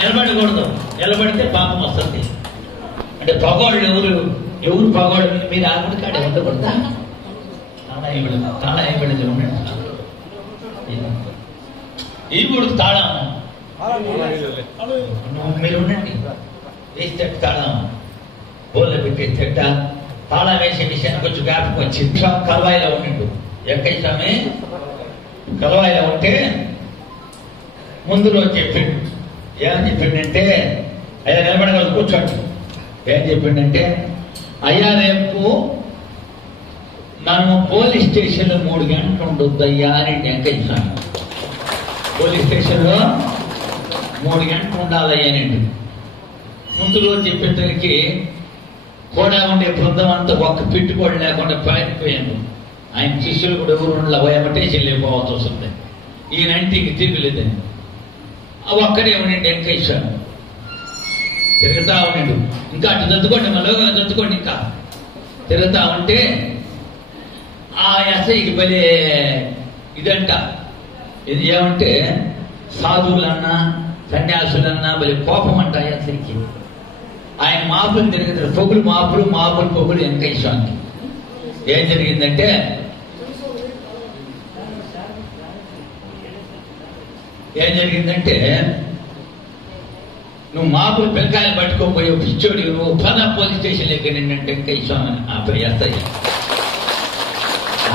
నిలబడకూడదు, నిలబడితే పాపం వస్తుంది. అంటే పగోళ్ళు ఎవరు పగోళ్ళు మీరు ఆవిడ కాడే ఉండకూడదా? తాళ ఇవ్వలేదు ఈ కూడా తాళం మీరు ఉండండి. వేస్తే తాళం బోర్లు పెట్టే చెట్ట తాళం వేసే విషయానికి కొంచెం జ్ఞాపకం వచ్చి కలవాయిలో ఉండు. ఎక్కడి స్వామి కలవాయిలో ఉంటే ముందు రోజు చెప్పిండు. ఏమని చెప్పిండంటే, అయ్యా నిలబడగలదు కూర్చోండి. ఏం చెప్పిండంటే, అయ్యా రేపు మనము పోలీస్ స్టేషన్లో 3 గంటలు ఉండొద్దు అయ్యా అని వెంకయ్య స్వామి. పోలీస్ స్టేషన్లో 3 గంటలు ఉండాలయ్యానండి. ముందు రోజు చెప్పేసరికి కూడా ఉండే బృందం అంతా ఒక్క పెట్టుకోవడం లేకుండా పారిపోయాను. ఆయన శిష్యులు కూడా ఎవరు ఉండలేకపోతే చెల్లిపోవాల్సి వస్తుంది. ఈయనంటికి తిరుగులేదని ఒక్కడే ఉండండి వెంకయ్య స్వామి. తిరుగుతా ఉండండు. ఇంకా అటు దద్దుకోండి, మరోగా దద్దుకోండి. ఇంకా తిరుగుతా ఉంటే ఆ ఎస్ఐకి భలే ఇదంట. ఇది ఏమంటే సాధువులన్నా సన్యాసులన్నా భలే కోపం అంట ఎస్ఐకి. ఆయన మాపులు తిరుగుతారు. పొగులు మాపులు పొగులు వెంకయ్య స్వామికి. ఏం జరిగిందంటే, నువ్వు మాపులు పిల్లకాయలు పట్టుకోపోయి పిచ్చోడి నువ్వు పోలీస్ స్టేషన్ ఎక్కడ నిన్నంటే వెంకయ్య స్వామి ఆ ఎస్ఐ.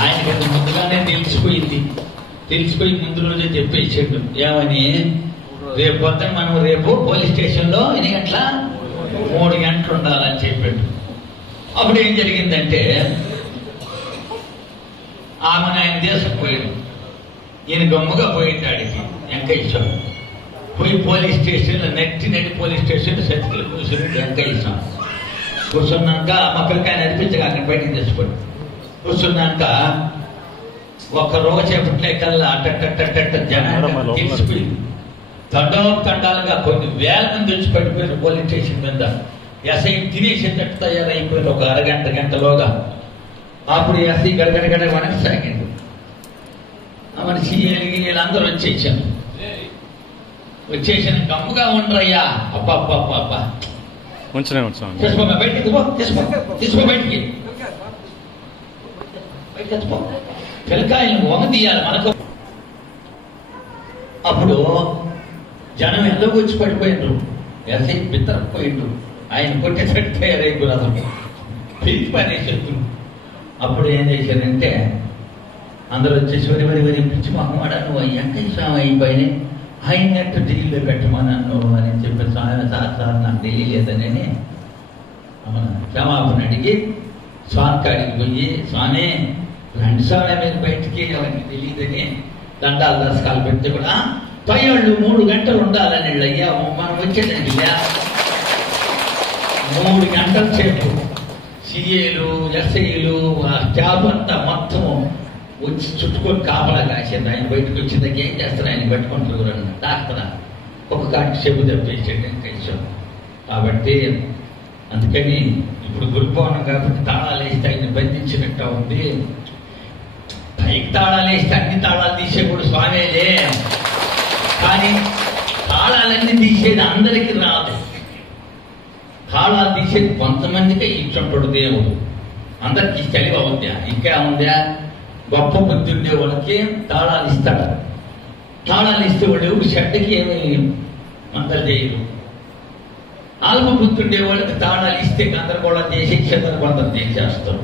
ఆయనకి ముందుగానే తెలిసిపోయి ముందు రోజే చెప్పేసాడు. ఏమని, రేపు పొద్దున మనం రేపు పోలీస్ స్టేషన్లో 3 గంటలు ఉండాలని చెప్పాడు. అప్పుడు ఏం జరిగిందంటే, ఆమెను ఆయన తీసుకుపోయాడు. ఈయన గమ్ముగా పోయింటాడికి వెంకయ్య స్వామి. పోయి పోలీస్ స్టేషన్లో నెట్టి పోలీస్ స్టేషన్ సతికిలు కూర్చుని వెంకయ్య స్వామి కూర్చున్నాక మా పిల్లకాయని నడిపించగా అక్కడ బయటకు తెచ్చిపోయాడు. కూర్చున్నాక ఒక్క రోజు చేపట్లే కల్లా అట్ట జనాలు తెలిసిపోయింది. తండాలుగా కొన్ని వేల మంది వచ్చి పడిపోయారు పోలీస్ స్టేషన్ మీద. ఎస్ఐ తినేసేటట్టు తయారైపోయారు ఒక గంటలోగా. అప్పుడు ఎస్ఐ గడగడ మనకి సాగిండు. మన సీఏలు వీళ్ళందరూ వచ్చేసాను. గమ్ముగా ఉండరయ్యా. అబ్బా తీసుకో బయటికి, తీసుకో బయటికి పిల్లకాయలను వంగ తీయాలి మనకు. అప్పుడు జనం ఎందుకు వచ్చి పడిపోయిండ్రు. ఎస్ఐ బిత్తరపోయిండ్రు. ఆయన కొట్టేసరికి తయారైపోయారు. అసలు పిలిచి పడేసేస్తారు. అప్పుడు ఏం చేశారంటే, అందరూ వచ్చేసి వరి పిచ్చి మొహమాడా నువ్వు వెంకయ్య స్వామి అయిపోయినాయి ఆయనట్టు ఢిల్లీలో పెట్టమన్నాను అని చెప్పి స్వామి సార్ నాకు తెలియలేదని క్షమాపణ అడిగి స్వామి కాడికి పోయి, స్వామి రండి స్వామి మీరు బయటికి ఎవరికి తెలియదని దండాలు దశకాలు పెడితే కూడా పైవాళ్ళు 3 గంటలు ఉండాలని అయ్యా మనం వచ్చేదండి 3 గంటల సేపు సిఏలు ఎస్ఐలు ఆ స్టాఫ్ అంతా మొత్తం వచ్చి చుట్టుకొని కాపలా కాసేది. ఆయన బయటకు వచ్చిందాక ఏం చేస్తారు, ఆయన పెట్టుకుంటారు డాక్టర్ ఒక కాటి చెబు తప్పేసాడు వెంకయ్య. కాబట్టి అందుకని ఇప్పుడు గురుపౌర్ణం కాబట్టి తాళాలు వేస్తే ఆయన బంధించినట్టు ఉంది. పైకి తాళాలు వేస్తే అన్ని తాళాలు తీసేప్పుడు స్వామిలే, కానీ తాళాలన్నీ తీసేది అందరికీ రాదు. తాళాలు తీసేది కొంతమందికే ఇచ్చుంటాడు దేవుడు. అందరికి తెలివి అవుద్దా? ఇంకా ఉందా? గొప్ప బుద్ధి ఉండే వాళ్ళకి తాళాలు ఇస్తాడు. తాళాలు ఇస్తే వాళ్ళు చెడ్డకి ఏమి మందలు చేయరు. అల్ప బుద్ధి ఉండే వాళ్ళకి తాళాలు ఇస్తే గందరగోళం చేసి క్షందరగోళం చేసేస్తారు.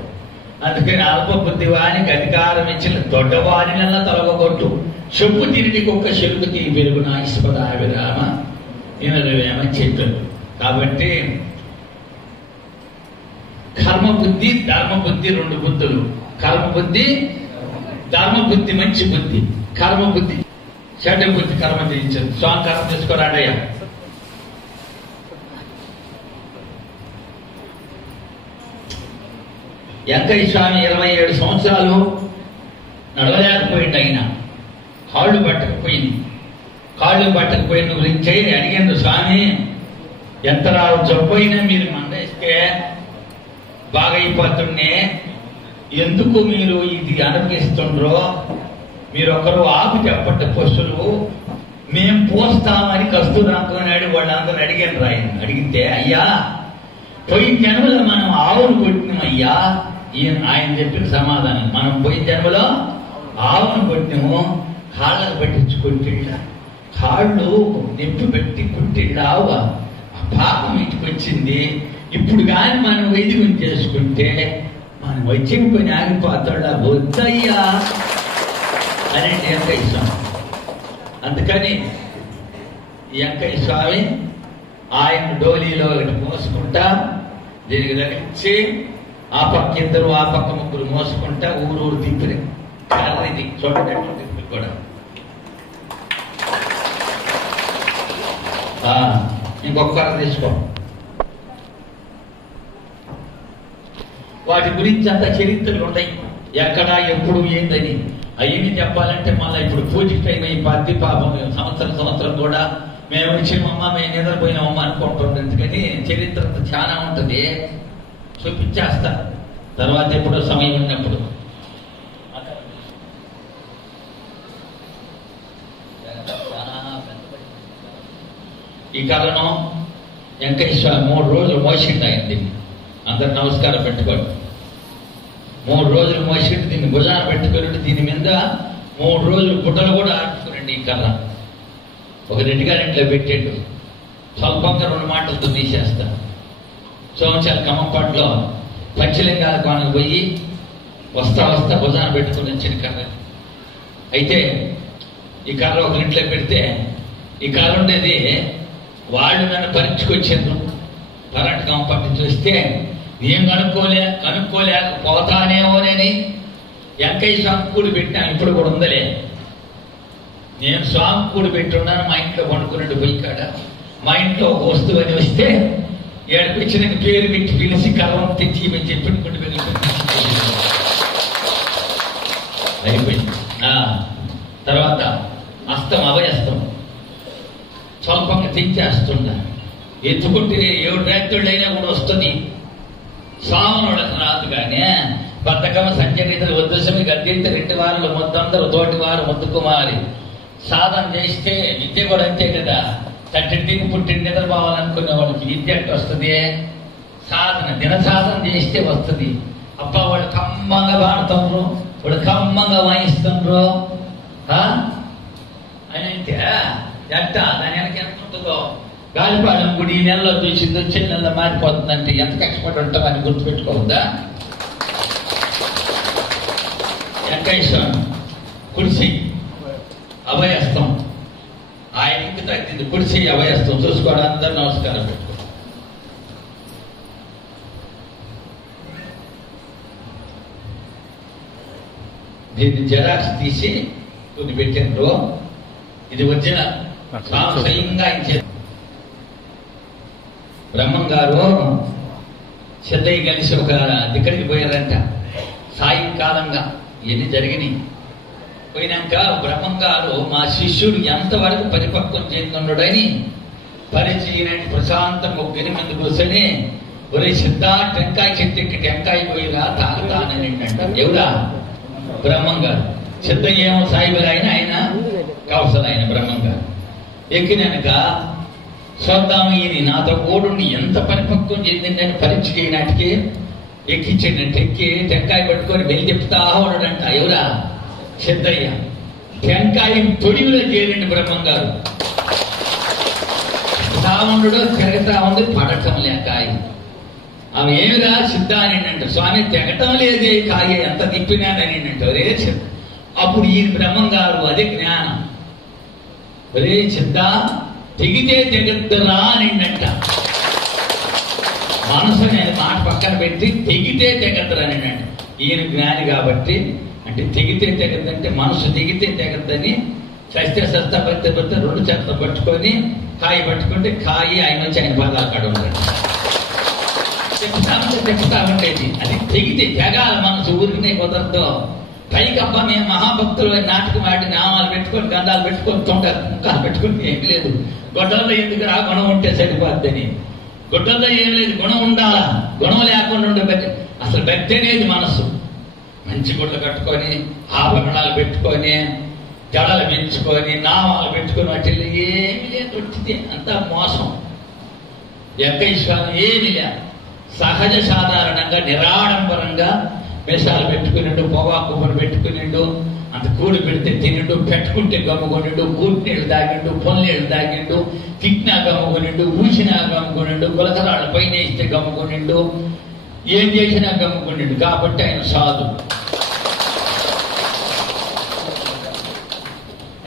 అందుకని అల్ప బుద్ధి వానికి అధికారం ఇచ్చిన దొడ్డవారినల్లా తొలగొట్టు. చెప్పు తిరిగి ఒక్క చెరుకుకి వెలుగున ఇస్పదావిరామ ఈయనమని చెప్పారు. కాబట్టి కర్మబుద్ధి ధర్మబుద్ధి 2 బుద్ధులు. కర్మబుద్ధి ధర్మబుద్ధి మంచి బుద్ధి, కర్మబుద్ధి చెడ్డ బుద్ధి కర్మ చేయించారు. స్వామి కర్మ చేసుకోరాడయ్యా. వెంకయ్య స్వామి 27 సంవత్సరాలు నడవలేకపోయింది. ఆయన కాళ్ళు పట్టకపోయిన గురించి అడిగాను, స్వామి ఎంత జబ్బైనా మీరు మందేస్తే బాగైపోతుండే, ఎందుకు మీరు ఇది అనుభవిస్తుండ్రో మీరు ఒకరు ఆకు చెప్పట్టు పశువులు మేము పోస్తామని కస్తూరాంకనాయుడు వాళ్ళందరూ అడిగాను రాయను. అడిగితే అయ్యా పోయిన జన్మలో మనం ఆవును కొట్టినామయ్యా. ఆయన చెప్పిన సమాధానం, మనం పోయిన జన్మలో ఆవును కొట్టినాము, కాళ్ళకు పెట్టించి కొట్టిళ్ళ, కాళ్ళు నొప్పి పెట్టి కొట్టిళ్ళ ఆవు పాపం ఇంటికి వచ్చింది. ఇప్పుడు కానీ మనం వైద్యం చేసుకుంటే మనం వచ్చిన పని ఆగిపోతాడా? వద్దయ్యా అని వెంకయ్య స్వామి. అందుకని వెంకయ్య స్వామి ఆయన డోలీలో మోసుకుంటా దీనికి తగిలించి ఆ పక్క ఇద్దరు ఆ పక్క ముగ్గురు మోసుకుంటా ఊరూరు తిప్పిరి. ఇది చూడండి తిప్పి కూడా. ఇంకొకరు తీసుకో. వాటి గురించి అంత చరిత్రలు ఉన్నాయి, ఎక్కడ ఎప్పుడు ఏందని. అవన్నీ చెప్పాలంటే మళ్ళీ ఇప్పుడు పూజకి టైం అయిపోద్ది. పాపం సంవత్సరం కూడా మేము వచ్చామమ్మా, మేము నిద్రపోయినామమ్మా అనుకుంటుంది. ఎందుకని చరిత్ర చాలా ఉంటుంది, చూపించేస్తా తర్వాత ఎప్పుడో సమయం ఉన్నప్పుడు. ఈ కాలంలో వెంకయ్య స్వామి 3 రోజులు మోసిండు ఆయన దీన్ని. అందరు నమస్కారం పెట్టుకోండి. 3 రోజులు మోసిండు దీన్ని భుజాన పెట్టుకోండి. దీని మీద 3 రోజులు గుడ్డలు కూడా ఆడుకోనండి. ఈ కళ ఒక 2 గంటలో పెట్టాడు. స్వల్పంగా 2 మాటలతో తీసేస్తా. సోమచాల ఖమ్మంపాట్లో పంచలింగాల కోనకు పోయి వస్తా భుజాన పెట్టుకుని వచ్చిన కర్ర. అయితే ఈ కర్ర ఒక ఇంట్లో పెడితే ఈ కర్ర ఉండేది వాళ్ళు నన్ను పరీక్షకొచ్చారు. పరాటి కంపట్టి చూస్తే నేను కనుక్కోలేకపోతానేమోనని వెంకయ్య స్వామి కూడి పెట్టాను. ఇప్పుడు కూడా ఉందలే, నేను స్వామి కూడి పెట్టున్నాను. మా ఇంట్లో వండుకున్నట్టు పోయి కాడ మా ఇంట్లో ఒక వస్తువు అని వస్తే ఏడుకు వచ్చిన పేరు పెట్టి పిలిచి కర్రం తెచ్చి మేము చెప్పుకుంటూ అయిపోయింది. తర్వాత అస్తం అభయస్తం స్వల్పంగా తెచ్చేస్తుందా. ఎత్తుకుంటే 7 రాత్రుళ్ళైనా కూడా వస్తుంది. స్వామినోళ్ళకి రాదు. కానీ బద్దకమ సంచరితలు ఉద్దేశమి గద్దెంత 2 వారాలు ముద్దందరూ తోటి వారు ముద్దుకుమారి. సాధన చేస్తే విద్య కూడా అంతే కదా. తట్టింటికి పుట్టిన నిద్రపోవాలనుకునే వాళ్ళకి విద్య అంటే వస్తుంది. సాధన దిన సాధన చేస్తే వస్తుంది. అబ్బా వాళ్ళు కమ్మంగా పాడుతుండ్రు, వాళ్ళు కమ్మంగా వాయిస్తుండ్రు అని అంటే ఎట్ట దాని వెనక ఎంత ఉంటుందో. గాలిపాడం గుడి ఈ నెలలో చూసింది, వచ్చే నెలలో మారిపోతుందంటే ఎంత కష్టపడి ఉంటామని గుర్తుపెట్టుకోవద్దా. వెంకయ్య స్వామి కుడిసి అభయస్తం, ఆయనకి తగ్గింది. కుడిసి అభయస్తం చూసుకోవడం. అందరూ నమస్కారం పెట్టుకో. దీన్ని జెరాక్స్ తీసి కొన్ని పెట్టారు. ఇది వచ్చిన స్వయంగా ఇచ్చే బ్రహ్మం గారు సిద్ధయ్య కలిసి ఒక దిక్కడికి పోయారంట. సాయంకాలంగా ఇవన్నీ జరిగినాయి. పోయినాక బ్రహ్మం గారు మా శిష్యుడు ఎంతవరకు పరిపక్వం చెందుడని పరిచయం ప్రశాంతం ఒక గిరి మంది కూర్చొని ఒరే సిద్ధ టెంకాయ చెట్టు ఎక్కి టెంకాయ పోయిరా తాగుతానని అంట. ఎవరా? బ్రహ్మం గారు. సిద్ధయ్య ఏమో సాయిబులు ఆయన కౌసలు ఆయన బ్రహ్మం గారు. ఎక్కినాక చూద్దాం ఈయన నాతో కూడుండి ఎంత పరిపక్వం చెందిందని పరీక్ష చేయనాటికి ఎక్కించాడంటే ఎక్కి టెంకాయ పట్టుకొని వెళ్ళి చెప్తా ఉన్నాడంట. ఎవరా? సిద్ధయ్య. టెంకాయ తొడివిలో చేరండి బ్రహ్మం గారు. సాముడు తిరగతా ఉంది, పడటం లేక ఆమె ఏమిరా సిద్ధ అని అంట. స్వామి తెగటం లేదే కాయ, ఎంత తిప్పినాడని అంటే రే అప్పుడు ఈ బ్రహ్మం గారు అదే జ్ఞానం. రే సిద్ధ తెగితే తెగద్దురా అని అంట. మనసు నేను మాట పక్కన పెట్టి తెగితే తెగద్దురని అంట. ఈయన జ్ఞాని కాబట్టి అంటే తెగితే తెగద్దంటే మనసు తెగితే తెగద్దని సస్త సస్త పత్తి 2 చేతులు పట్టుకొని కాయ పట్టుకుంటే కాయి ఆయన వచ్చి ఆయన బాగా కాడ ఉంటాడు. చెప్తా ఉండేది అది తెగితే తెగాల మనసు ఊరికినే కుదరతో. పైకప్ప మేము మహాభక్తులు నాటకం ఆడి నామాలు పెట్టుకొని గంధాలు పెట్టుకొని ముఖాలు పెట్టుకుని ఏమి లేదు. గొడ్డల్లో ఎందుకు రా గుణం ఉంటే సరిపోద్దని. గొడ్డల్లో ఏం లేదు, గుణం ఉండాలా. గుణం లేకుండా ఉండే అసలు భక్తి అనేది మనసు. మంచి గుడ్లు కట్టుకొని ఆభరణాలు పెట్టుకొని జడలు పెంచుకొని నామాలు పెట్టుకుని వాటిల్లో ఏమి లేదు, అంతా మోసం. వెంకయ్య స్వామి ఏమి లేదు, సహజ సాధారణంగా నిరాడంబరంగా వేషాలు పెట్టుకునిండు, పొగాకుబడి పెట్టుకునిండు, అంత కూడి పెడితే తినిండు, పెట్టుకుంటే గమ్ముకొనిండు, కూటినీళ్ళు తాగిండు, పొన్నీళ్ళు తాగిండు, తిట్టినా గమ్ముకొనిండు, పూసినా గమ్ముకొనిండు, గులకరాళ్ళు పైన వేస్తే గమ్ముకొనిండు, ఏం చేసినా గమ్ముకొనిండు. కాబట్టి ఆయన సాధు.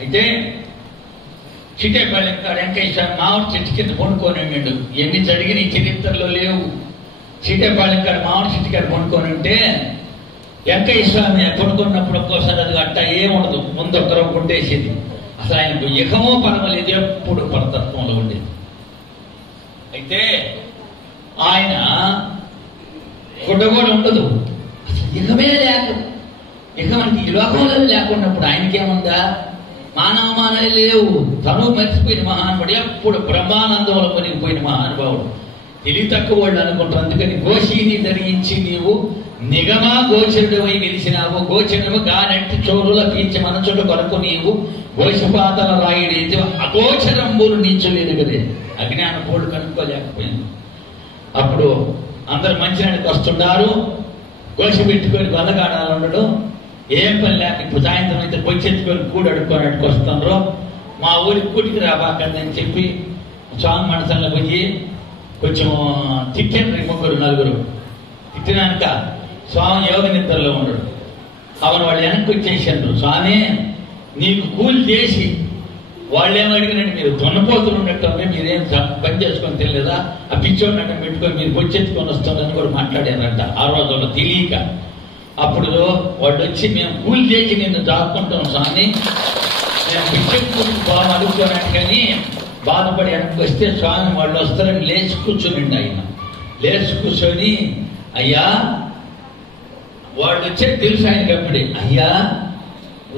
అయితే చిట్టేపల్లి వెంకయ్య స్వామి మామిడి చెట్టు కింద పండుకొని ఉండు. ఎన్ని జరిగిన ఈ చరిత్రలో లేవు. చిట్టేపల్లి మామిడి చెట్టు కింద పండుకొని ఉంటే వెంకయ్య స్వామి పడుకున్నప్పుడు ఒక్కోసారి అది అట్ట ఏముండదు, ముందు ఒక్కరో కొట్టేసేది. అసలు ఆయనకు ఇహమో పరమలేదు, ఎప్పుడు పరతత్వంలో ఉండేది. అయితే ఆయన గుడ్డ కూడా ఉండదు, అసలు ఇహమే లేక, ఇహమంటే ఈ లోకంలో లేకున్నప్పుడు ఆయనకేముందా, మానవమానాలే లేవు. తను మర్చిపోయిన మహానుభావుడు, ఎప్పుడు బ్రహ్మానందంలో మునిగిపోయిన మహానుభావుడు. తెలివి తక్కువ వాళ్ళు అనుకుంటారు. అందుకని గోషిని ధరించి నీవు నిగమా గోచరుడవై నిలిచినావు, గోచరము గానెట్టి చోరుల పీచి మనచుడు కొరకు నీవు గోషపాతల రాయుడైతే అగోచరంబులు నీచలేదు కదే. అజ్ఞాన పోడు కనుక్కోలేకపోయింది. అప్పుడు అందరు మంచినీళ్ళకి వస్తున్నారు, గోష పెట్టుకొని గొల్లగాడాలు ఉండడు, ఏం పని లేక ఇప్పుడు సాయంత్రం అయితే పొచ్చెత్తుకొని కూడి అడుక్కొని అడుకొస్తున్నారు. మా ఊరికి కూటికి రాబాకండి అని చెప్పి స్వామి మనసంలో పోయి కొంచెం తిట్టారు, ముగ్గురు నలుగురు. తిట్టినాక స్వామి యోగ నిద్రలో ఉండడు. అవను వాళ్ళు వెనక్కి వచ్చేసారు. స్వామి నీకు కూలి చేసి వాళ్ళు ఏమడిగినండి, మీరు దున్నపోతులు ఉన్నట్టు మీరేం పని చేసుకొని తెలియదా, ఆ పిచ్చోడిని అంటే పెట్టుకొని మీరు పొచ్చెత్తుకొని వస్తారని కూడా మాట్లాడారంట ఆ రోజుల్లో తెలియక. అప్పుడు వాళ్ళు వచ్చి మేము కూలి చేసి నిన్ను దాక్కుంటాం స్వామి, మేము పిచ్చెత్తుకుని బాగా అడుగుతానంటే కానీ బాధపడి వెనక్కి వస్తే స్వామి వాళ్ళు వస్తారని లేచి కూర్చొనిండి. ఆయన లేచి కూర్చొని, అయ్యా వాళ్ళు వచ్చే తెలుసు ఆయనకి అప్పుడే, అయ్యా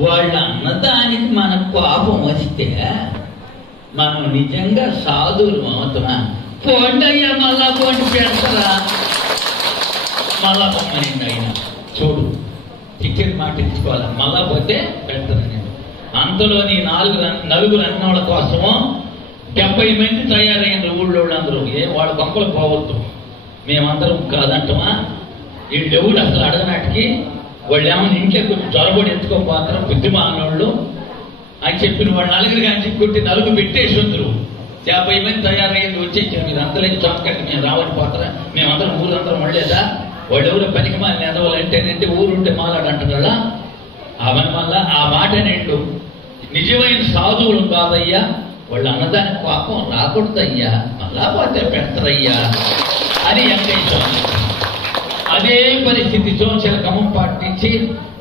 వాళ్ళ అన్నదానికి మనకు కోపం వస్తే మనం నిజంగా సాధువులు అవుతున్నా, పోండి అయ్యా మళ్ళా పోండి పెడతారా, మళ్ళా పొమ్మనిండి. ఆయన చూడు టికెట్ మాట ఇచ్చుకోవాలి, మళ్ళా పోతే పెడతారని. అంతలోని నలుగురు అన్నోళ్ళ కోసము 70 మంది తయారైన ఊళ్ళో అందరూ వాళ్ళ కొంపలు పోవద్దు, మేమందరం కాదంటామా, వీళ్ళు ఎవడు అసలు అడగనాటికి వాళ్ళు ఏమైనా ఇంట్లో కొంచెం త్వరబడి ఎత్తుకోపోతారు బుద్ధిమానోళ్ళు అని చెప్పిన వాళ్ళు నలుగురు కానీ కొట్టి నలుగురు పెట్టేసి ఉందరు. 50 మంది తయారయ్యేది వచ్చేసారు. మీరు అంతలేని చొక్కటి మేము రావని పోతారా, మేమందరం ఊరందరం ఉండలేదా, వాళ్ళు ఎవరో పనికి మాలిన ఎదవాలంటేనంటే ఊరుంటే మాలాడంటారా. అవని వల్ల ఆ మాట నిండు నిజమైన సాధువులు కాదయ్యా, వాళ్ళు అన్నదానికి పాపం రాకూడదయ్యా, మళ్ళా పోతే పెడతారయ్యా అని వెంకయ్య స్వామి. అదే పరిస్థితి సోమశిల ఖమ్మం పాటించి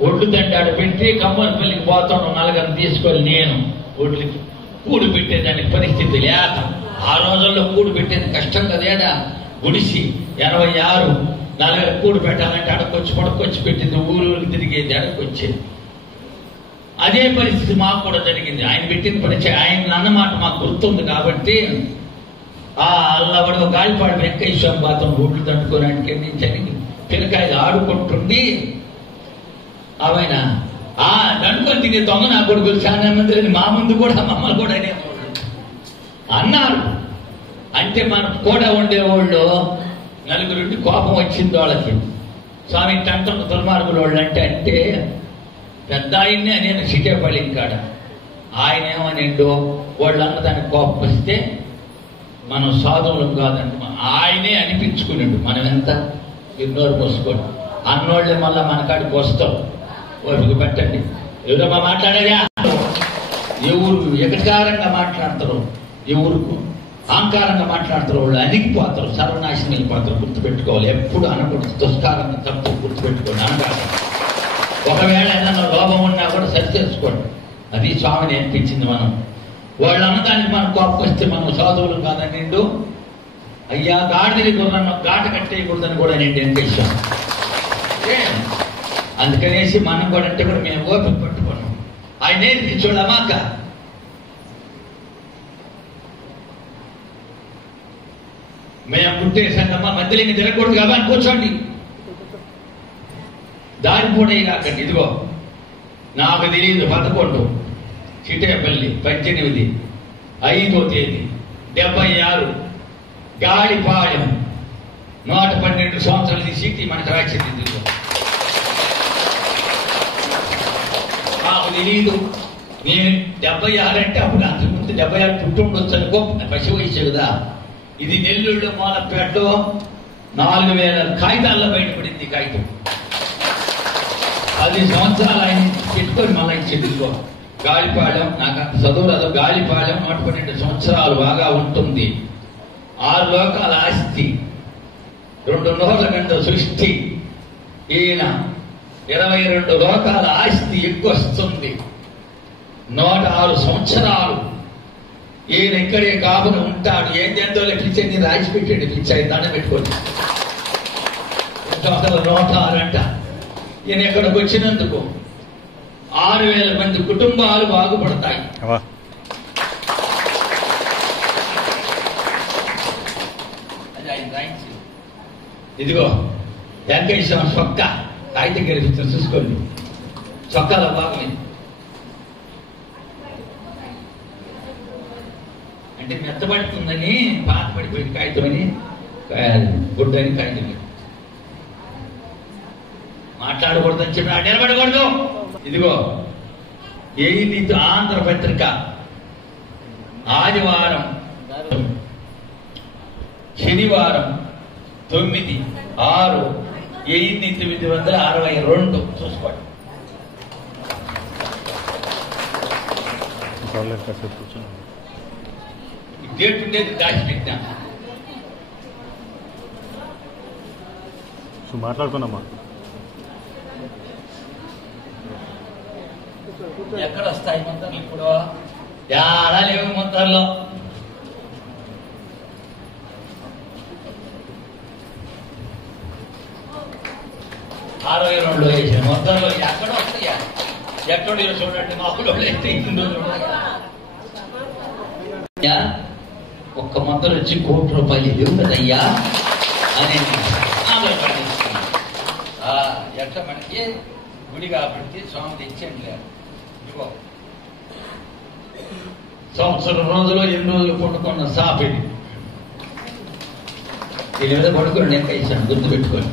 ఒడ్లు దండాడు పెట్టి ఖమ్మపల్లికి పోతాను నలుగురిని తీసుకొని నేను ఒడ్లకి కూడు పెట్టేదానికి పరిస్థితి లేక, ఆ రోజుల్లో కూడు పెట్టేది కష్టం కదేడా. గుడిసి 86 నలుగురు కూడు పెట్టాలంటే అడకొచ్చి పడకొచ్చి పెట్టింది, ఊరికి తిరిగేది అడకొచ్చేది. అదే పరిస్థితి మాకు కూడా జరిగింది. ఆయన పెట్టిన పరిచయం, ఆయన అన్నమాట మాకు గుర్తుంది కాబట్టి ఆ అల్లవడు గాలిపాడు వెంకయ్య స్వామి పాత్రం ఊళ్ళు దండుకోవడానికి నుంచి పిల్లకాయ ఆడుకుంటుంది. ఆయన ఆ దండుకొని తినే దొంగ నా కొడుకులు చాలా మంది మా ముందు కూడా మమ్మల్ని కూడా అన్నారు. అంటే మనం కూడా ఉండేవాళ్ళు నలుగురుండి కోపం వచ్చింది వాళ్ళకి. స్వామి టంటం దుర్మార్గులు వాళ్ళు అంటే పెద్ద ఆయన్నే నేను సిటేపల్లి కాడ ఆయన ఏమనిండో వాళ్ళు అన్నదానికి కోపం వస్తే మనం సాధువులం కాదంట ఆయనే అనిపించుకున్నాడు. మనం ఎంత ఇన్నోరు పోసుకోండి అన్నోళ్ళే మళ్ళా మన కాడికి వస్తాం, ఓపిక పెట్టండి. ఎవరమ్మా మాట్లాడారా, ఎవరు ఎగటారంగా మాట్లాడతారు, ఎవరు అహంకారంగా మాట్లాడతారు, వాళ్ళు అణిగిపోతారు, సర్వనాశనం వెళ్ళిపోతారు. గుర్తుపెట్టుకోవాలి, ఎప్పుడు అనకూడదు, దుష్కారంగా తప్పు గుర్తుపెట్టుకోండి. అనగాలి ఒకవేళ ఏదన్నా లోపం ఉన్నా కూడా సరి చేసుకోండి. అది స్వామిని అనిపించింది. మనం వాళ్ళు అన్నదానికి మనం కోపం వస్తే మనం సాధువులు కాదని నిండు అయ్యా గాడిని గుర్రను గాట కట్టేయకూడదని కూడా నేను వెంకటేశాను. అందుకనేసి మనం కూడా అంటే కూడా మేము ఓపిక పట్టుకున్నాం. ఆయన ఏంటి చూడమాక మేము పుట్టేసాకమ్మా మధ్యలో ఇంక తిరగకూడదు కాబట్టి కూర్చోండి, దారి పూడే కాకండి. ఇదిగో నాకు తెలియదు 11 చిటేపల్లి 18/5 76 గాలిపాళెం 112 సంవత్సరాల సీటీ మనకు రాసింది. నాకు తెలీదు. నేను 76 అంటే అప్పుడు అంతకుముందు 76 పుట్టుండొచ్చు అనుకో, పసి వయసు కదా. ఇది నెల్లూరులో మూలపేటలో 4000 కాగితాల్లో బయటపడింది. కాగితం 10 సంవత్సరాలు ఆయన పెట్టుకొని మళ్ళీ ఇచ్చేదిగో గాలిపాళెం. నాకు అంత చదువు రాదు. గాలిపాళెం 112 సంవత్సరాలు బాగా ఉంటుంది. 6 లోకాల ఆస్తి, 2 నోర్ల గంట సృష్టి. ఈయన 22 లోకాల ఆస్తి ఎక్కువ వస్తుంది. 106 సంవత్సరాలు ఈయన ఇక్కడే కాపున ఉంటాడు. ఏంటో పిలిచేది రాసి పెట్టాడు. పిచ్చాయి దండం పెట్టుకోండి. 106 అంట. ఈయన ఇక్కడికి వచ్చినందుకు 6000 మంది కుటుంబాలు బాగుపడతాయి. అది ఆయన రాయించి. ఇదిగో వెంకటేశ్వర చొక్క కాగితం గెలిపించారు, చూసుకోండి. చొక్కాలో బాగుంది అంటే మెత్తబడుతుందని, పాత పడిపోయిన కాగితం అని, గుడ్డని కాగితం మాట్లాడకూడదని చెప్పి నిలబడకూడదు. ఇదిగో ఏది ఆంధ్రపత్రిక ఆదివారం శనివారం 9/6/1962 చూసుకోండి. డేట్ ఉండేది దాచి పెట్టినా. మాట్లాడుకున్నామా ఎక్కడ వస్తాయి మొత్తం? ఇప్పుడు చాలా లేవు మొత్తాల్లో. అరవై 62 వేసాను మొత్తంలో. ఎక్కడ వస్తాయా? ఎక్కడ చూడండి. మా ఊళ్ళో వేస్తే ఇంటి ఒక్క మొత్తం వచ్చి ₹1 లేవు కదయ్యా అని ఎట్లా మనకి గుడి కాబట్టి స్వామి తెచ్చేయండి లేదు. ఇదిగో సంవత్సరం రోజులు 8 రోజులు పడుకున్న సాపిడి దీని మీద పడుకొని నేను వేసాను. గుర్తు పెట్టుకోండి.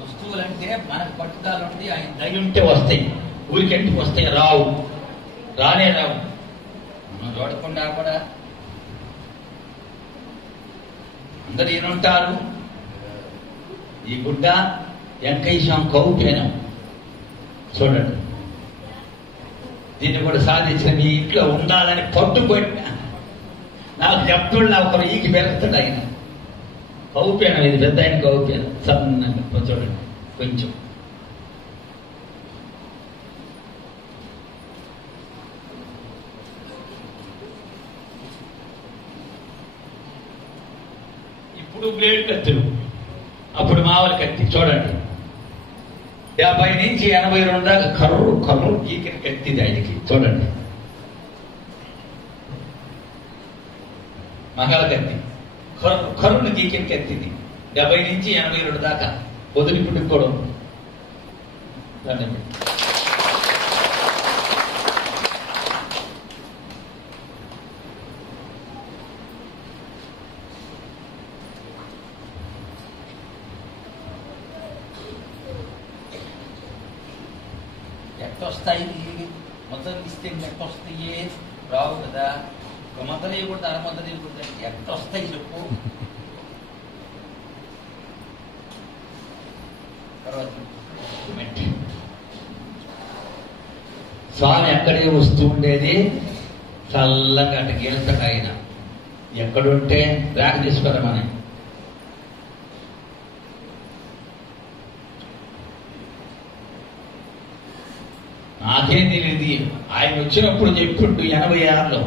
వస్తువులంటే మనకు పట్టుదల ఉండి ఆయన దయ ఉంటే వస్తాయి. ఊరికెంటికి వస్తాయి, రావు. రానే రావు. మనం చూడకుండా కూడా అందరు ఈయనుంటారు. ఈ గుడ్డ వెంకటేశ్వరం కౌపేనం చూడండి. దీన్ని కూడా సాధించిన మీ ఇంట్లో ఉండాలని పట్టుబట్టిన నాకు చెప్తున్నా. ఒకరు ఈకి పెరుగుతాడు ఆయన. కౌపేనం ఇది, పెద్ద ఆయన కౌపేనం. సన్నగా చూడండి కొంచెం. ఇప్పుడు బ్లేడ్ కత్తులు, అప్పుడు మామూలు కత్తి చూడండి. 50 నుంచి 82 దాకా కర్రు ఈకిన కత్తిది ఆయనకి చూడండి. మగాల కత్తి కర్రును గీకిన కత్తిది. 70 నుంచి 82 దాకా వదిలి పుట్టుకోవడం. ఎట్టొస్తాయి మొత్తం ఇస్తే ఎట్టొస్తాయి? రావు కదా. ఒక మొత్తం వేయకూడదు, అర మొత్తం వేయకూడదు. ఎట్టొస్తాయి చెప్పు. తర్వాత స్వామి ఎక్కడే వస్తూ ఉండేది. చల్లగా అటు గెలుస్తాడు ఆయన. ఎక్కడుంటే ర్యాక్ తీసుకురా మనం. నాకేం తెలియదు. ఆయన వచ్చినప్పుడు చెప్పుడు 86లో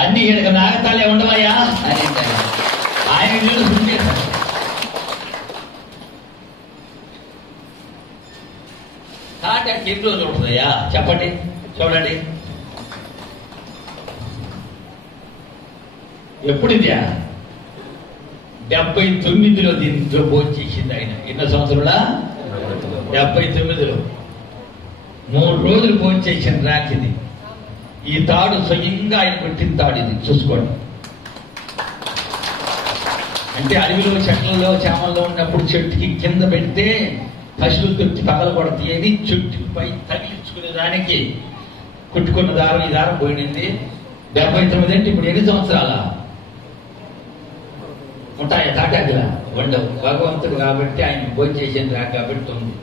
అన్ని ఈయనకు నాగతాలే ఉండవయ్యా అని ఆయన తెలుసుకుంటే తాటాకి ఎన్ని రోజులు ఉంటుందయ్యా చెప్పండి. చూడండి ఎప్పుడు ఇద్యా 79లో దీంతో భోజనం చేసింది ఆయన. ఎన్నో సంవత్సరాల 79లో 3 రోజులు భోజనం చేసిన రాత్రిది. ఈ తాడు స్వయంగా ఆయన కొట్టిన తాడు ఇది, చూసుకోండి. అంటే అడవిలో చెట్లలో చేమల్లో ఉన్నప్పుడు చెట్టుకి కింద పెడితే పశువులు తొక్కి పగల కొడతాయి అని చెట్టుపై తగిలించుకునే దానికి కుట్టుకున్న దారం, ఈ దారం పోయింది. 79 అంటే ఇప్పుడు ఎన్ని సంవత్సరాల ఉంటాయా? తాటాకులా ఉండవు. భగవంతుడు కాబట్టి ఆయన భోజనం చేసింది రా కాబట్టి ఉంది.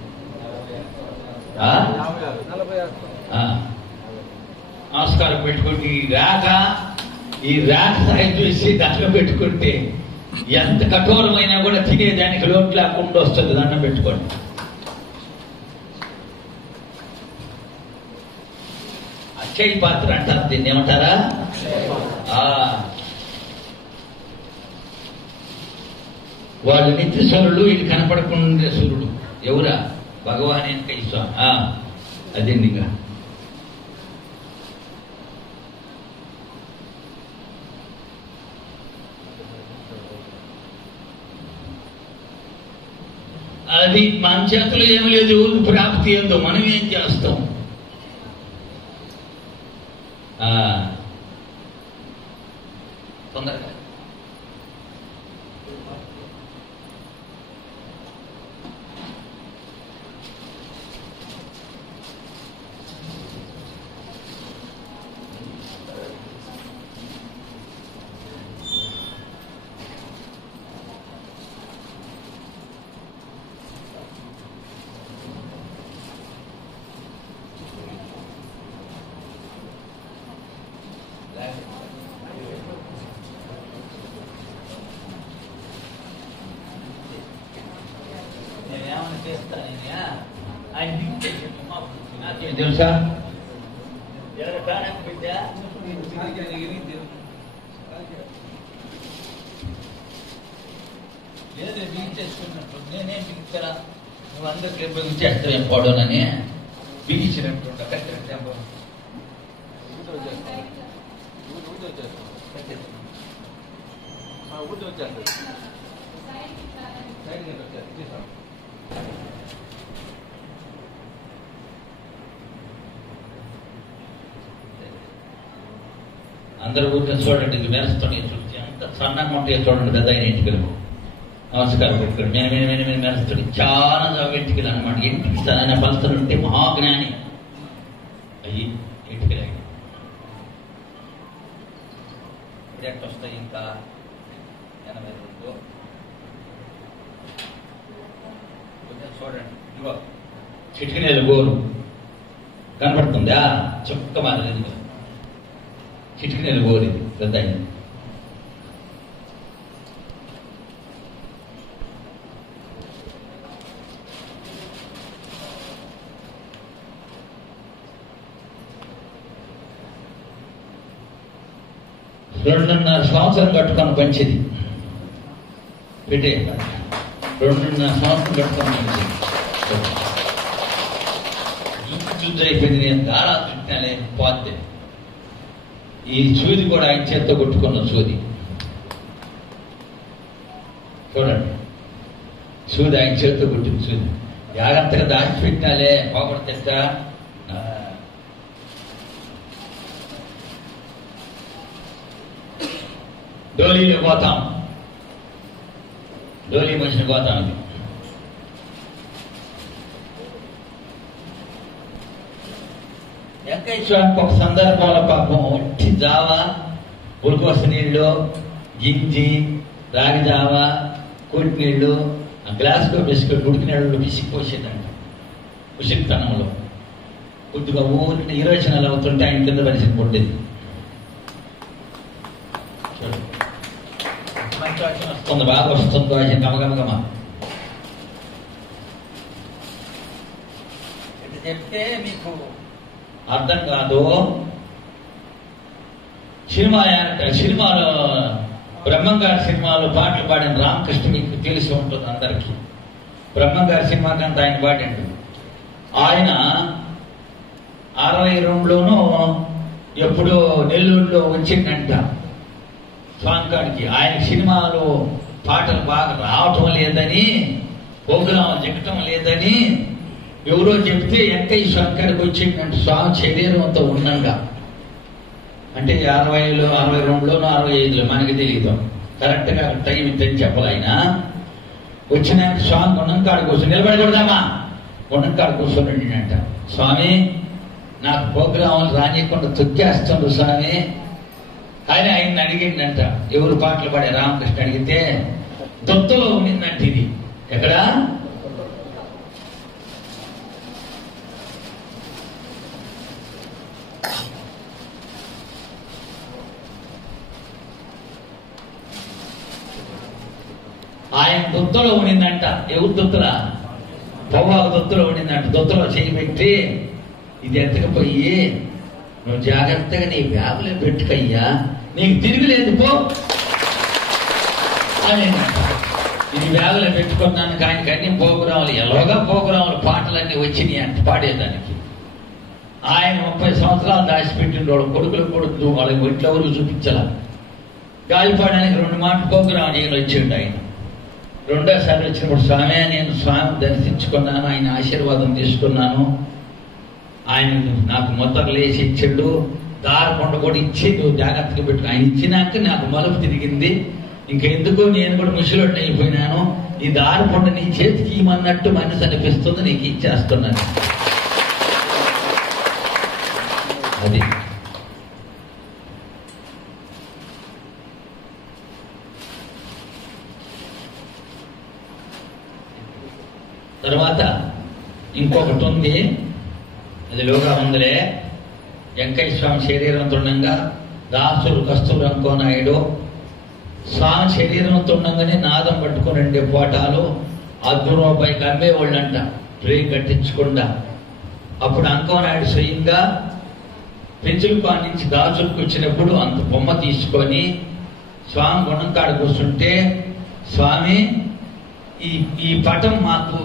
నమస్కారం పెట్టుకుంటే ఈ రాక సాయం చూసి దాంట్లో పెట్టుకుంటే ఎంత కఠోరమైనా కూడా తినేదానికి లోటు లేకుండా వస్తుంది. దండం పెట్టుకోండి. అక్షయ పాత్ర అంటారు దీన్ని. ఏమంటారా? వాళ్ళు నిత్య సూర్యుడు, ఇది కనపడకుండా సూర్యుడు. ఎవరా? భగవాన్ వెంకయ్య. అదేండి. ఇంకా అది మన చేతిలో ఏమి లేదు. ప్రాప్తి ఏందో మనం ఏం చేస్తాం. తొందరగా తెలుసా? లేదు బిగించేసుకున్నట్టు. నేనేం బిగించాలా? నువ్వు అందరికీ బిగించేస్తావు ఏం పోవడోనని బిగించినట్టు కరెక్ట్. అందరూ ఊరిని చూడండి. ఇది మెరుస్తుంది. చూసి అంత సన్నగా ఉంటాయో చూడండి. పెద్ద ఆయన ఇంటికి నమస్కారం పెట్టుకోండి. నేను మెరుస్తుంది. చాలా ఇంటికి అనమాట. ఇంటికి సరైన పరిస్థితులు ఉంటే మహాజ్ఞాని అయ్యి ఇంటికి ఇప్పుడు ఎట్లా వస్తాయి? ఇంకా 82 చూడండి. ఇదిగో చిటికినేలు గోరు కనపడుతుందా? చుక్క మారలేదు. చిటికినేలు గోరు ఇది పెద్ద. రెండున్నర సంవత్సరం కట్టుకొని పంచేది పెట్టే. 2.5 సంవత్సరం కట్టుకొని పంచేది. జుజ్జు అయిపోయింది. నేను దారా చుట్టాలే పోతే. ఈ సూది కూడా ఆయన చేత్తో కొట్టుకున్న సూది చూడండి. సూది ఆయన చేత్తో కొట్టిన సూది. జాగ్రత్తగా దాచిపెట్టాలే పోగొడతా. డోలీలో పోతాం. డోలీ మనిషిని పోతాం. అది వెంకయ్య స్వామికి ఒక సందర్భంలో పాపం ఒట్టి జావా, గ్లూకోస్ నీళ్ళు, గింజి, రాగి జావా, కొట్టి నీళ్ళు, ఆ గ్లాస్లో బిస్కెట్ ఉడికి నీళ్ళు పిసికిపోసేదంట. ఉసిరితనంలో కొద్దిగా ఊరిని 20 నెలలు అవుతుంటే ఆయన కింద పరిస్థితి పుట్టింది. వస్తుంది, బాగా వస్తుందో గమగమగమ చెప్తే మీకు అర్థం కాదు. సినిమాలో బ్రహ్మంగారి సినిమాలో పాటలు పాడిన రామకృష్ణ మీకు తెలిసి ఉంటుంది అందరికీ. బ్రహ్మంగారి సినిమా కంటే ఆయన పాడిండు. ఆయన 62లోనూ ఎప్పుడో నెల్లూరులో వచ్చిందంట స్వామికాడికి. ఆయన సినిమాలో పాటలు బాగా రావటం లేదని, ప్రోగ్రాం దిగటం లేదని ఎవరో చెప్తే వెంకయ్య స్వామి కాడికి వచ్చిందంటే స్వామి శరీరంతో ఉండంగా, అంటే 60లో 62లోనో 65లో మనకి తెలియదు కరెక్ట్గా టైం ఇంతని చెప్పాలైనా. వచ్చినాక స్వామి గుణం కాడ కూర్చొని నిలబడకూడదామా, గుణం కాడ కూర్చొని అంట, స్వామి నాకు ప్రోగ్రాములు రానియకుండా తొక్కేస్తుండ్రు స్వామి అని ఆయన అడిగిందంట. ఎవరు పాటలు పాడే రామకృష్ణ అడిగితే దొత్తులో ఉండిందంట. ఇది ఎక్కడ? ఆయన దొత్తులో ఉండిందంట. ఎవరు దొత్తులా? పొవ్వాకు దొత్తులో ఉండిందంట. దొత్తులో చేయి పెట్టి ఇది ఎత్తకపోయి నువ్వు జాగ్రత్తగా నీ బ్యాగులో పెట్టుకయ్యా, నీకు తిరుగులేదు పో అని. ఇది బ్యాగులో పెట్టుకున్నాను. ఆయనకి అన్ని ప్రోగ్రాములు, ఎలాగా ప్రోగ్రాములు పాటలన్నీ వచ్చినాయి అంట పాడేదానికి. ఆయన 30 సంవత్సరాలు దాచిపెట్టిండోడు, కొడుకులు వాళ్ళకి ఒంట్లో ఎవరు చూపించాల. గాలిపాడానికి 2 మాటలు ప్రోగ్రాం చేయని వచ్చిండు ఆయన. రెండోసారి వచ్చినప్పుడు స్వామి నేను స్వామి దర్శించుకున్నాను, ఆయన ఆశీర్వాదం తీసుకున్నాను, ఆయన నాకు మొత్తం లేచి ఇచ్చాడు, దారకొండ కూడా ఇచ్చి నువ్వు జాగ్రత్తగా పెట్టు. ఆయన ఇచ్చినాక నాకు మలుపు తిరిగింది, ఇంకెందుకు నేను కూడా ముసలోడిని అయిపోయినాను, ఈ దారకొండ నీ చేతికి ఇమ్మన్నట్టు మనసు అనిపిస్తుంది, నీకు ఇచ్చేస్తున్నాను. అది తర్వాత ఇంకొకటి ఉంది, అది లోగా ఉందిలే. వెంకయ్య స్వామి శరీరంతో ఉండగా దాసులు కస్తూరు అంకోనాయుడు స్వామి శరీరంతో ఉండగానే నాదం పట్టుకుని 2 పోటాలు ₹10 అమ్మేవాళ్ళంట, ట్రేక్ కట్టించకుండా. అప్పుడు అంకోనాయుడు స్వయంగా పెంచులపా నుంచి దాసులకు వచ్చినప్పుడు అంత బొమ్మ తీసుకొని స్వామి గుణం కాడ కూర్చుంటే, స్వామి ఈ పటం మాకు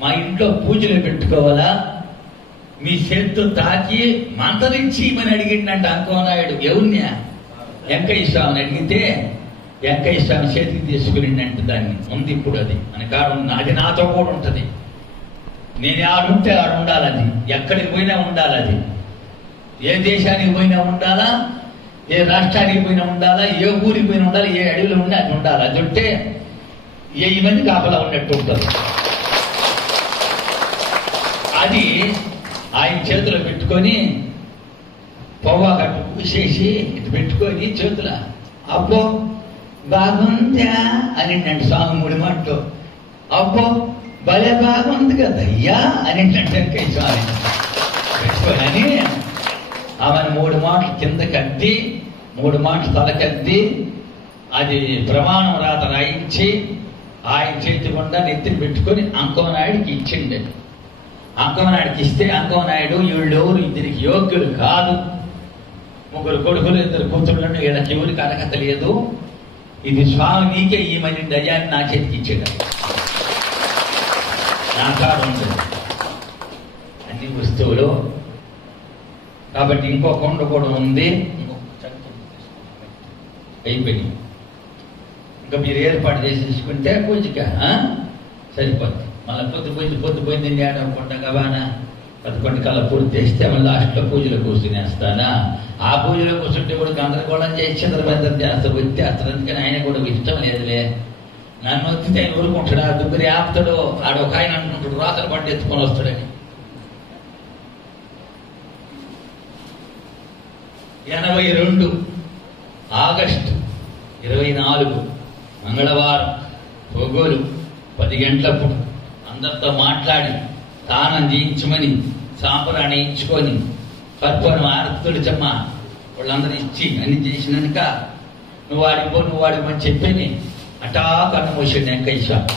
మా ఇంట్లో పూజలు పెట్టుకోవాలా, మీ చేతితో తాకి మంతరించి ఇమని అడిగిండంట అంకోనాయుడు. ఎవరిని? వెంకయ్య స్వామిని అడిగితే వెంకయ్య స్వామి చేతికి తీసుకునిండంట. దాన్ని ఉంది ఇప్పుడు, అది మన కాడ ఉంది, అది నాతో కూడా ఉంటుంది. నేను ఆడుంటే ఆడు ఉండాలి, అది ఎక్కడికి పోయినా ఉండాలి, అది ఏ దేశానికి పోయినా ఉండాలా, ఏ రాష్ట్రానికి పోయినా ఉండాలా, ఏ ఊరికి పోయినా ఉండాలి, ఏ అడవిలో ఉండి అది ఉండాలి. అది ఉంటే 1000 మంది కాపలా ఉన్నట్టు ఉంటుంది. అది ఆయన చేతిలో పెట్టుకొని పొవ్వాకట్టు పూసేసి ఇటు పెట్టుకొని చేతుల అబ్బో బాగుందా అని అండి స్వామి 3 మాటలు. అబ్బో భలే బాగుంది కదయ్యా అని అంటే స్వామి పెట్టుకొని ఆమెను 3 మాటలు కింద కద్ది 3 మాటలు తలకద్ది అది ప్రమాణం రాత రాయించి ఆయన చేతి గుండా నెత్తిని పెట్టుకొని అంకోనాయుడికి ఇచ్చిండి. అంకోనాయుడికి ఇస్తే అంకోనాయుడు వీళ్ళెవరు ఇద్దరికి యోగ్యులు కాదు, 3 కొడుకులు 2 కూతుళ్ళను వీళ్ళకి ఎవరికి అర్హత లేదు, ఇది స్వామి నీకే ఈ మని దయ్యాన్ని నా చేతికి ఇచ్చాడు. నా కాడ ఉండదు అన్ని వస్తువులు. కాబట్టి ఇంకో కొండ కూడా ఉంది, అయిపోయింది. ఇంకా మీరు ఏర్పాటు చేసి తీసుకుంటే పూజగా సరిపోద్ది. మళ్ళీ పొద్దుపోయింది అనుకుంటా గబానా 11 కల్లా పూర్తి చేస్తే మళ్ళీ లాస్ట్లో పూజలో కూర్చునేస్తానా. ఆ పూజలో కూర్చుంటే కూడా గందరగోళం చేసి చంద్రబంధం చేస్తా వచ్చేస్తాడు. అందుకని ఆయన కూడా ఇష్టం లేదులే, నన్ను వచ్చితే ఆయన ఊరుకుంటాడు, ఆ దుబ్బరి ఆపుతాడు. ఆడొక ఆయన అనుకుంటాడు రాతలు పట్టి ఎత్తుకొని వస్తాడని. 82 ఆగస్టు 24 మంగళవారం పొగోలు 10 గంటలప్పుడు అందరితో మాట్లాడి స్నానం చేయించమని సాంప్రాణి ఇచ్చుకొని కర్పూరం ఆరతుడిచమ్మ వాళ్ళందరూ ఇచ్చి అన్ని చేసినాక నువ్వు వాడిపోని చెప్పని అటా కన్ను మూసాడు వెంకయ్య స్వామి.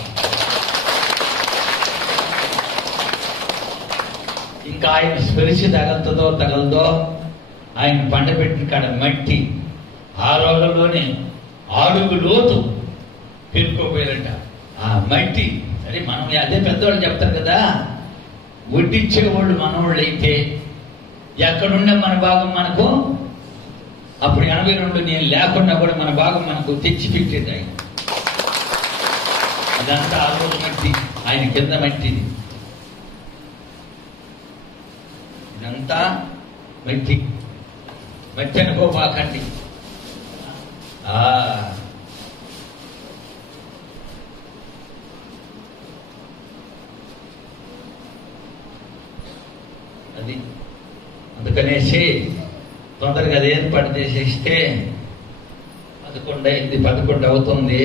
ఇంకా ఆయన స్పరిశి తగలదో ఆయన పండబెట్టిన కాడ మట్టి 6 రోజుల్లోనే 6 అడుగు లోతు పెరుక్కోపోయారట. ఆ మట్టి సరే మనం అదే పెద్దవాళ్ళు చెప్తారు కదా, వడ్డిచ్చేవాళ్ళు మనవాళ్ళు అయితే ఎక్కడున్నా మన భాగం మనకు, అప్పుడు 82 నేను లేకుండా కూడా మన భాగం మనకు తెచ్చి పెట్టేది ఆయన. ఇదంతా ఆ రోజు మట్టి, ఆయన కింద మట్టిది, ఇదంతా మట్టి. మట్టి అనుకోబాకండి. అది అందుకనేసి తొందరగా అది ఏర్పాటు చేసేస్తే 11 అయింది, 11 అవుతుంది,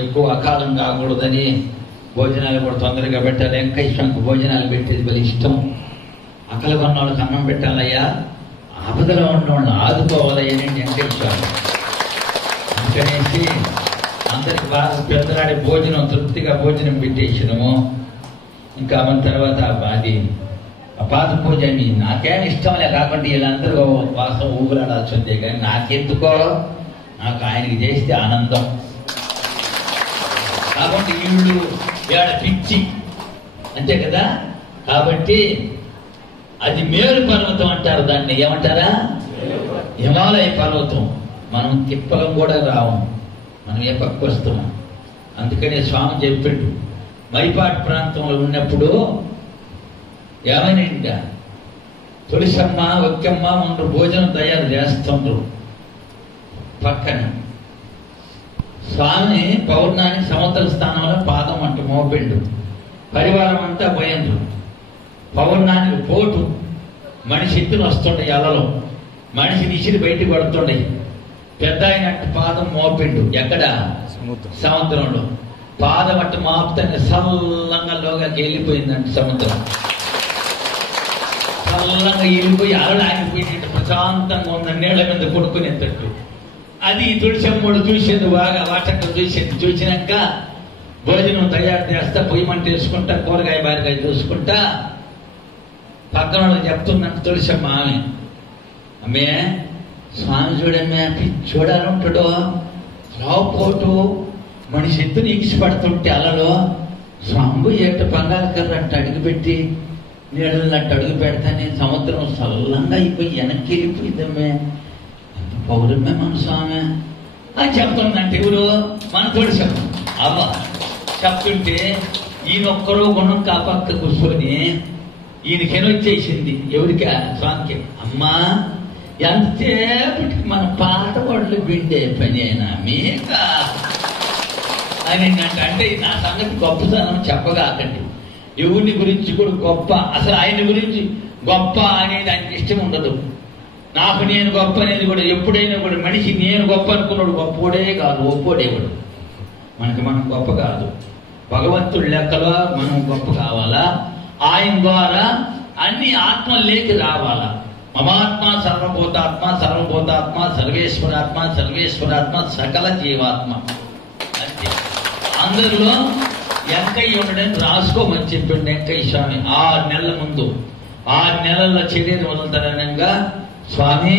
ఎక్కువ అకాలం కాకూడదని భోజనాలు కూడా తొందరగా పెట్టాలి. వెంకటేశ్వరకు భోజనాలు పెట్టేది బలి ఇష్టం. అకలు కొన్న వాళ్ళకి అన్నం పెట్టాలయ్యా, ఆపదలో ఉన్న వాళ్ళని ఆదుకోవాలయ్యా వెంకటేశ్వరు. అందుకనేసి అందరికి బాగా పెద్దనాడి భోజనం, తృప్తిగా భోజనం పెట్టేసినాము. ఇంకా మన తర్వాత అది పాద పూజ నాకేం ఇష్టంలే కాకుండా వీళ్ళందరూ వాసం ఊగులాడాల్సిందే, కానీ నాకెందుకో నాకు ఆయనకి చేస్తే ఆనందం. కాబట్టి వీళ్ళు ఏడ పిచ్చి అంతే కదా. కాబట్టి అది మేరు పర్వతం అంటారు, దాన్ని ఏమంటారా? హిమాలయ పర్వతం. మనం తిప్పలం కూడా రావు, మనం ఏ పక్క వస్తున్నాం. అందుకనే స్వామి చెప్పాడు, మైపాటి ప్రాంతంలో ఉన్నప్పుడు ఏమైనా తులసమ్మ ఒక్కమ్మ ముందు భోజనం తయారు చేస్తుండ్రు. పక్కన స్వామి పౌర్ణానికి సముద్ర స్థానంలో పాదం అంటూ మోపిండు, పరివారం అంతా పోయిండ్రు. పౌర్ణానికి పోటు మనిషి ఎత్తున వస్తుండే, అలలో మనిషి నిసిరి బయటికి పడుతుండే. పెద్ద అయినట్టు పాదం మోపిండు. ఎక్కడ? సముద్రంలో. పాదం అట్టు మాపుతానే సల్లంగా లోగాకి వెళ్ళిపోయిందంట సముద్రం. చల్లంగా వెళ్ళిపోయి అలలు ఆగిపోయినట్టు ప్రశాంతంగా ఉన్న నీళ్ల మీద కొడుకునేటట్టు. అది తులసమ్మడు చూసేది, బాగా వాటక్కడ చూసేది. చూసినాక భోజనం తయారు చేస్తా, పొయ్యి మంట వేసుకుంటా, కూరగాయ బారికాయ చూసుకుంటా పక్కన వాళ్ళకి చెప్తుందంట తులసమ్మ. అమ్మే స్వామి చూడమ్మే, చూడాలంటాడో రావుపోటు మనిషి ఎత్తుని ఇగిసి పడుతుంటే అలలో స్వామి ఏట బంగాళకర్ర అంటే అడుగుపెట్టి నీళ్ళన్నట్టు అడుగు పెడతానే సముద్రం సల్లంగా అయిపోయి వెనక్కి వెళ్ళిపోయిందమ్మే, ఎంత పౌరమ్మే మన స్వామి అని చెప్తుందంటే ఎవరు? మన తులసమ్మ. అవ్వ చెప్తుంటే ఈయనొక్కరో గుణం కాపక్క కూర్చొని ఈయనకెనొచ్చేసింది. ఎవరికా? స్వామికి. అమ్మా ఎంతసేపటికి మన పాట పడులు బిండే పని అయినా మీక అని అంటే నా సంగతి గొప్పతనం చెప్పగాకండి. ఎవరిని గురించి కూడా గొప్ప, అసలు ఆయన గురించి గొప్ప అనేది ఆయనకి ఇష్టం ఉండదు. నాకు నేను గొప్ప అనేది కూడా ఎప్పుడైనా కూడా మనిషి నేను గొప్ప అనుకున్నాడు గొప్పోడే కాదు, ఒప్పోడేవాడు. మనకి మనం గొప్ప కాదు, భగవంతుడి లెక్కలో మనం గొప్ప కావాలా. ఆయన ద్వారా అన్ని ఆత్మల్లోకి రావాలా. మమాత్మ సర్వభూతాత్మ, సర్వభూతాత్మ సర్వేశ్వరాత్మ, సర్వేశ్వరాత్మ సకల జీవాత్మ. అంతే. అందరిలో వెంకయ్య ఉండడానికి రాసుకోమని చెప్పిండు వెంకయ్య స్వామి 6 నెలల ముందు. 6 నెలల శరీరం వదులుతారనంగా, స్వామి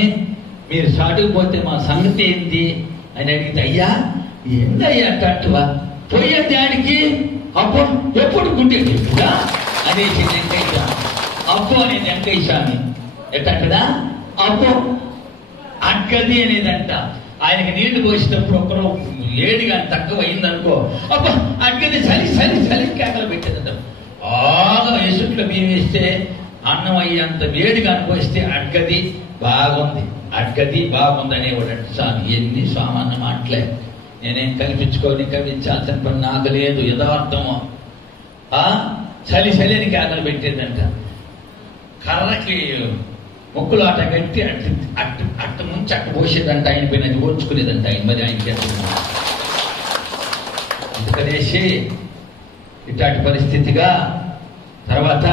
మీరు సాటుకుపోతే మా సంగతి ఏంటి అని అడిగితే, అయ్యా ఏందయ్యా అట్టవా పోయే దానికి అబ్బో ఎప్పుడు గుండె చెప్పుగా అనేసి వెంకయ్య స్వామి. అబ్బో అనేది వెంకయ్య స్వామి ఎట్టంటదా? అబ్బో అగ్గది అనేదంట. ఆయనకి నీళ్లు పోసినప్పుడు ఒకరు ఏడు కానీ తక్కువ అయిందనుకో, అబ్బా అగ్గది చలి చలి చలి కేకలు పెట్టేదంట. బాగా ఎసుట్లో బియ్యం వేస్తే అన్నం అయ్యేంత వేడిగా అనిపోస్తే అడ్గది బాగుంది, అడ్గది బాగుంది అనేవాడు. స్వామి ఎన్ని స్వామి అన్న మాటలే, నేనేం కల్పించుకొని కవించాల్సిన పని నాకు లేదు. యథార్థము చలి చలిని కేకలు పెట్టేదంట. కర్రకి ముక్కులు అట కట్టి అట్టు ముంచి అట్టు పోసేదంట. ఆయన పైన అది ఓర్చుకునేదంట ఆయన. మరి ఆయన చేస్తున్నా అందుకనేసి ఇట్లాంటి పరిస్థితిగా తర్వాత